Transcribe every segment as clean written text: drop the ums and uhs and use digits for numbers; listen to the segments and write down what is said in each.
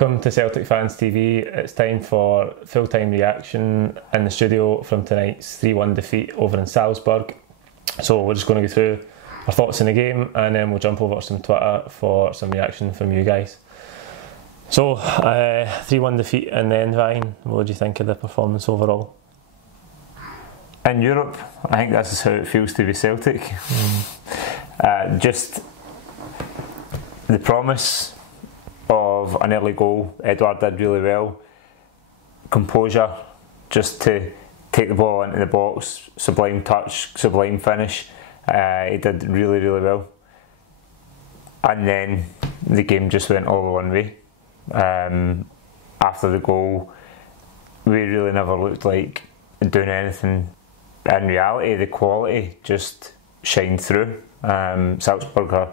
Welcome to Celtic Fans TV. It's time for full-time reaction in the studio from tonight's 3-1 defeat over in Salzburg. So we're just going to go through our thoughts in the game and then we'll jump over to some Twitter for some reaction from you guys. So 3-1 defeat in the end, Ryan. What do you think of the performance overall? In Europe, I think this is how it feels to be Celtic. Just the promise of an early goal. Edouard did really well. Composure, just to take the ball into the box, sublime touch, sublime finish. He did really, really well. And then the game just went all one way. After the goal, we really never looked like doing anything. In reality, the quality just shined through. Salzburg are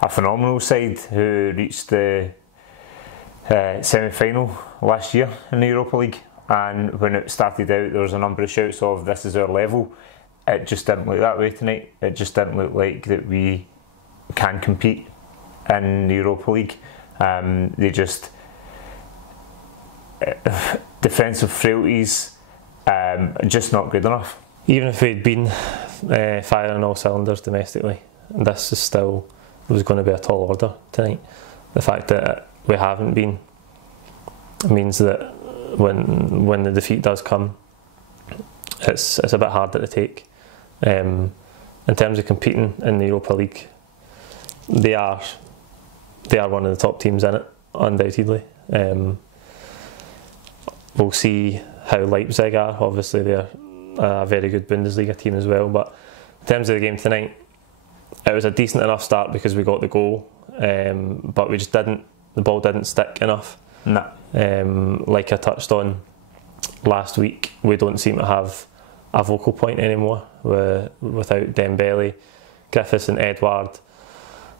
a phenomenal side who reached the semi-final last year in the Europa League, and when it started out there was a number of shouts of this is our level. It just didn't look that way tonight. It just didn't look like that we can compete in the Europa League. They just defensive frailties, just not good enough. Even if we'd been firing all cylinders domestically, this is still was going to be a tall order tonight. The fact that we haven't been means that when the defeat does come, it's a bit harder to take. In terms of competing in the Europa League, they are one of the top teams in it, undoubtedly. We'll see how Leipzig are. Obviously they're a very good Bundesliga team as well, but in terms of the game tonight, it was a decent enough start because we got the goal, but we just the ball didn't stick enough. No. Like I touched on last week, we don't seem to have a vocal point anymore without Dembele, Griffiths and Edouard.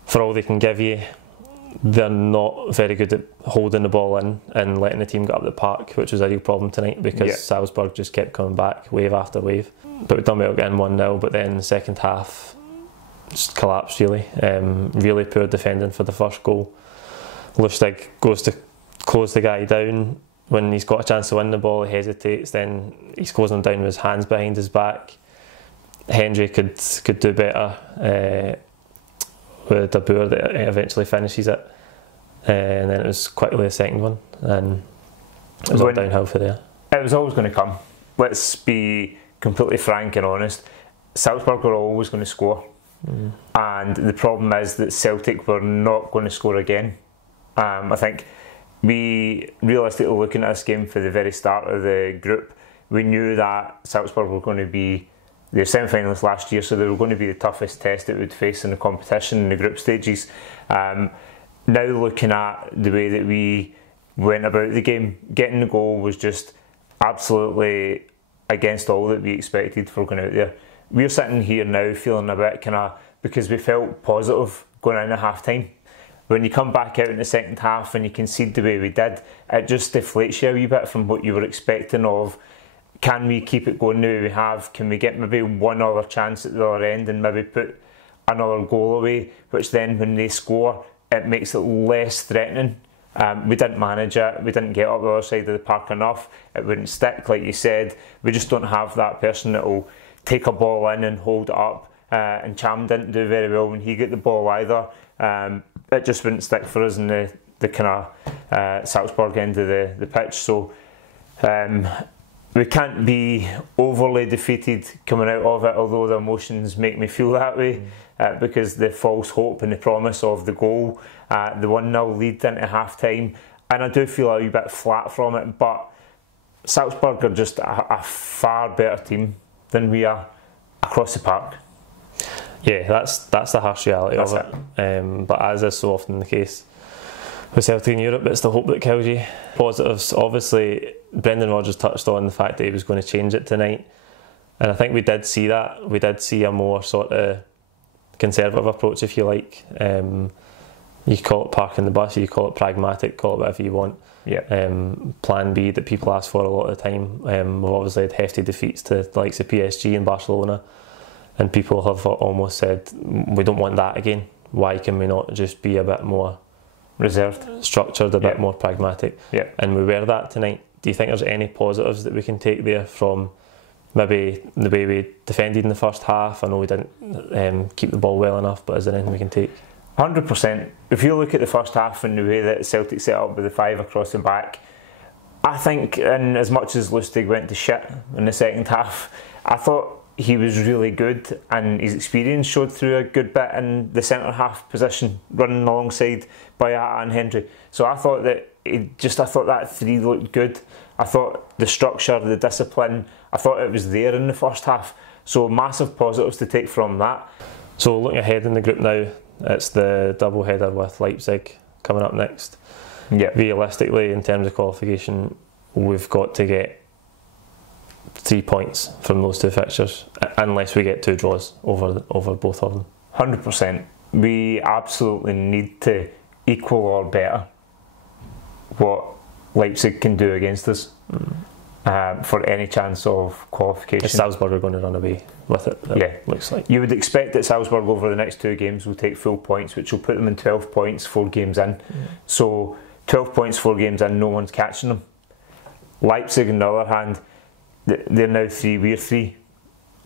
For all they can give you, they're not very good at holding the ball in and letting the team get up the park, which was a real problem tonight because Salzburg just kept coming back wave after wave. But we've done well getting 1-0, but then the second half just collapsed really. Really poor defending for the first goal. Lustig goes to close the guy down. When he's got a chance to win the ball, he hesitates, then he's closing him down with his hands behind his back. Hendry could do better with Edouard that eventually finishes it. And then it was quickly the second one, and it was all downhill for there. It was always going to come. Let's be completely frank and honest. Salzburg were always going to score. And the problem is that Celtic were not going to score again. I think we realistically looking at this game for the very start of the group, we knew that Salzburg were going to be the semi-finalists last year, so they were going to be the toughest test it would face in the competition in the group stages. Now looking at the way that we went about the game, getting the goal was just absolutely against all that we expected for going out there. We're sitting here now feeling a bit because we felt positive going into half time. When you come back out in the second half and you concede the way we did, it just deflates you a wee bit from what you were expecting of, can we keep it going the way we have? Can we get maybe one other chance at the other end and maybe put another goal away, which then when they score, it makes it less threatening. We didn't manage it, we didn't get up the other side of the park enough, it wouldn't stick like you said. We just don't have that person that will take a ball in and hold it up, and Cham didn't do very well when he got the ball either. It just wouldn't stick for us in the kind of Salzburg end of the pitch. So we can't be overly defeated coming out of it, although the emotions make me feel that way, because the false hope and the promise of the goal, the 1-0 lead into half time, and I do feel a wee bit flat from it, but Salzburg are just a far better team than we are across the park. Yeah, that's the harsh reality of it. But as is so often the case with Celtic in Europe, it's the hope that kills you. Positives, obviously, Brendan Rodgers touched on the fact that he was going to change it tonight, and I think we did see that. We did see a more sort of conservative approach, if you like. You call it parking the bus, you call it pragmatic, call it whatever you want. Yeah. Plan B that people ask for a lot of the time. We've obviously had hefty defeats to the likes of PSG and Barcelona, and people have almost said, we don't want that again. Why can we not just be a bit more reserved, structured, a bit more pragmatic. Yeah. And we were that tonight. Do you think there's any positives that we can take there from maybe the way we defended in the first half? I know we didn't keep the ball well enough, but is there anything we can take? 100%. If you look at the first half and the way that Celtic set up with the 5 across the back, I think, and as much as Lustig went to shit in the second half, I thought he was really good, and his experience showed through a good bit in the centre half position, running alongside Boyata and Hendry. So I thought that that 3 looked good. I thought the structure, the discipline, I thought it was there in the first half. So massive positives to take from that. So looking ahead in the group now, it's the double header with Leipzig coming up next. Yeah. Realistically, in terms of qualification, we've got to get 3 points from those 2 fixtures, unless we get 2 draws over both of them. 100%. We absolutely need to equal or better what Leipzig can do against us for any chance of qualification. Salzburg are going to run away with it. Looks like. You would expect that Salzburg over the next 2 games will take full points, which will put them in 12 points 4 games in. So 12 points 4 games in, no one's catching them. Leipzig, on the other hand, they're now 3, we're 3,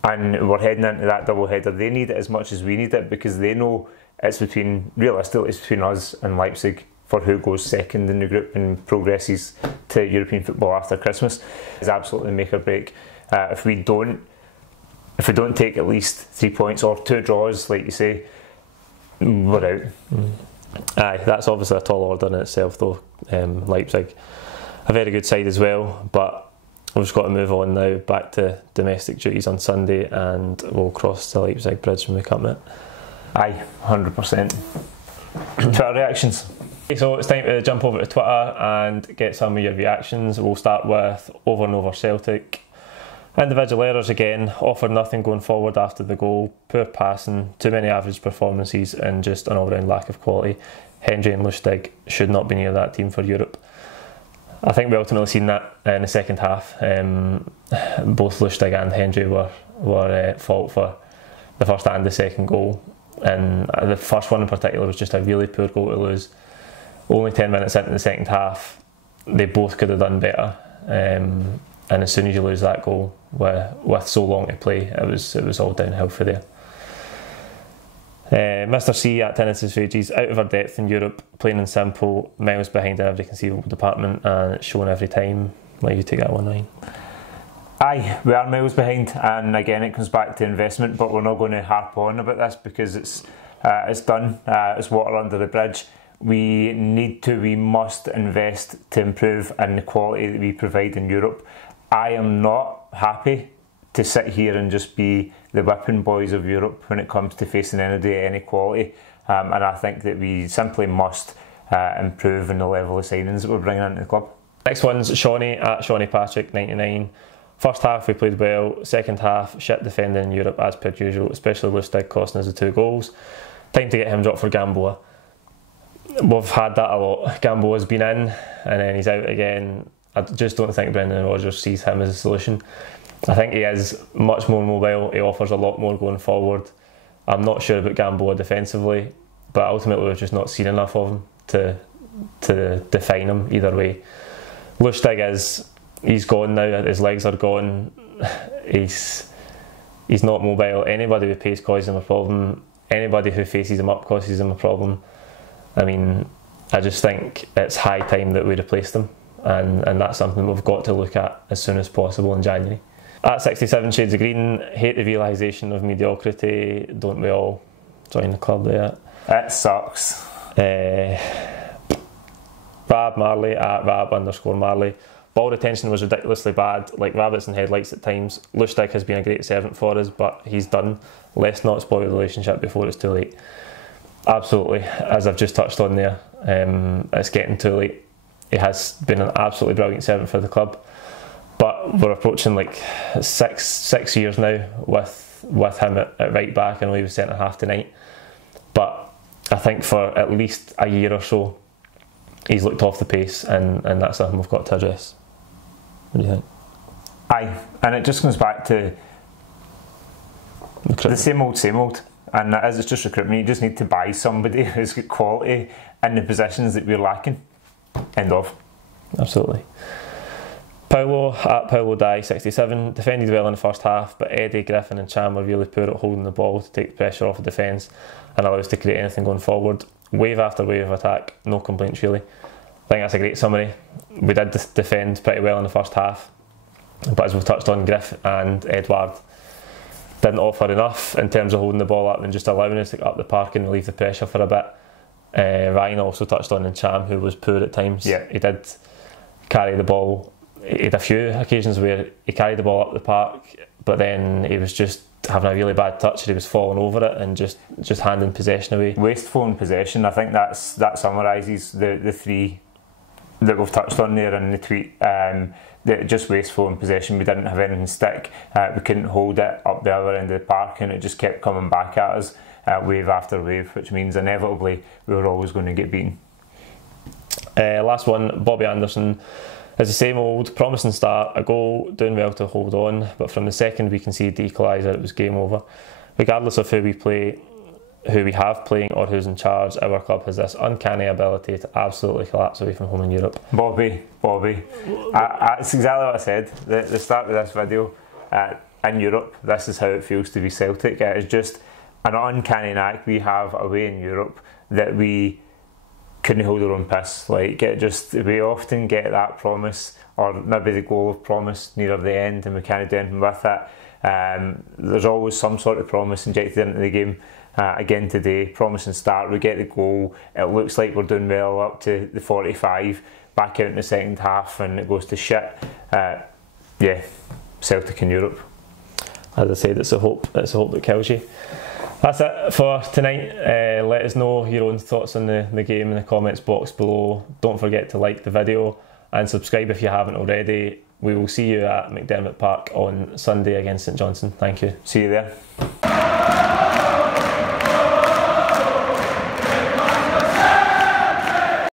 and we're heading into that double header. They need it as much as we need it, because they know realistically it's between us and Leipzig for who goes second in the group and progresses to European football after Christmas. It's absolutely make or break. If we don't take at least 3 points or 2 draws, like you say, we're out. Aye, that's obviously a tall order in itself though. Leipzig, a very good side as well, but we've just got to move on now back to domestic duties on Sunday, and we'll cross the Leipzig bridge when we come to it. Aye, 100%. Twitter reactions. So it's time to jump over to Twitter and get some of your reactions. We'll start with Over and Over Celtic. Individual errors again, offered nothing going forward after the goal, poor passing, too many average performances, and just an all-round lack of quality. Hendry and Lustig should not be near that team for Europe. I think we ultimately seen that in the second half. Both Lustig and Hendry were at fault for the first and the second goal, and the first one in particular was just a really poor goal to lose. Only 10 minutes into the second half, they both could have done better, and as soon as you lose that goal with so long to play, it was all downhill for there. Mr. C at Tennis's Wages, out of our depth in Europe, plain and simple, miles behind in every conceivable department, and it's shown every time. Let you take that one, Ryan. Aye, we are miles behind, and again it comes back to investment, but we're not going to harp on about this because it's done, it's water under the bridge. We must invest to improve in the quality that we provide in Europe. I am not happy to sit here and just be the whipping boys of Europe when it comes to facing any quality, and I think that we simply must improve in the level of signings that we're bringing into the club. Next one's Shawnee at Shawnee Patrick 99. First half we played well, second half shit defending in Europe as per usual, especially Lustig costing us the 2 goals. Time to get him dropped for Gamboa. We've had that a lot. Gamboa's been in and then he's out again. I just don't think Brendan Rodgers sees him as a solution. I think he is much more mobile, he offers a lot more going forward. I'm not sure about Gamboa defensively, but ultimately we've just not seen enough of him to define him either way. Lustig he's gone now, his legs are gone, he's not mobile. Anybody with pace causes him a problem, anybody who faces him up causes him a problem. I mean, I just think it's high time that we replaced him, and that's something we've got to look at as soon as possible in January. At 67 Shades of Green, hate the realisation of mediocrity, don't we all? Join the club there. It sucks. Rab Marley at Rab_Marley. Ball retention was ridiculously bad, like rabbits in headlights at times. Lustig has been a great servant for us, but he's done. Let's not spoil the relationship before it's too late. Absolutely, as I've just touched on there, it's getting too late. He has been an absolutely brilliant servant for the club, but we're approaching like six years now with him at right back, and he was centre half tonight. But I think for at least a year or so, he's looked off the pace, and that's something we've got to address. What do you think? Aye, and it just comes back to the same old. and that is, it's just recruitment. You just need to buy somebody who's got quality in the positions that we're lacking. End of. Absolutely. Paulo at Paulo Die 67 defended well in the first half, but Eddie, Griffin and Cham were really poor at holding the ball to take the pressure off the defence and allow us to create anything going forward. Wave after wave of attack, no complaints really. I think that's a great summary. We did defend pretty well in the first half, but as we've touched on, Griff and Edouard didn't offer enough in terms of holding the ball up and just allowing us to get up the park and relieve the pressure for a bit. Ryan also touched on Cham, who was poor at times. Yeah. He did carry the ball. He had a few occasions where he carried the ball up the park, but then he was just having a really bad touch and he was falling over it and just handing possession away. Wasteful in possession. I think that summarises the three that we've touched on there in the tweet. Just wasteful in possession. We didn't have anything stick. We couldn't hold it up the other end of the park, and it just kept coming back at us wave after wave, which means inevitably we were always going to get beaten. Last one, Bobby Anderson. It's the same old promising start, a goal, doing well to hold on, but from the second we conceded the equaliser, it was game over. Regardless of who we play, who we have playing or who's in charge, our club has this uncanny ability to absolutely collapse away from home in Europe. Bobby, that's exactly what I said at the start of this video. In Europe, this is how it feels to be Celtic. It is just an uncanny knack we have away in Europe that we couldn't hold our own piss. Like, we often get that promise, or maybe the goal of promise near the end, and we can't do anything with it. There's always some sort of promise injected into the game. Again today, promising start, we get the goal, it looks like we're doing well up to the 45, back out in the second half and it goes to shit. Yeah, Celtic in Europe. As I said, it's a hope that kills you. That's it for tonight. Let us know your own thoughts on the game in the comments box below. Don't forget to like the video and subscribe if you haven't already. We will see you at McDermott Park on Sunday against St Johnstone. Thank you. See you there.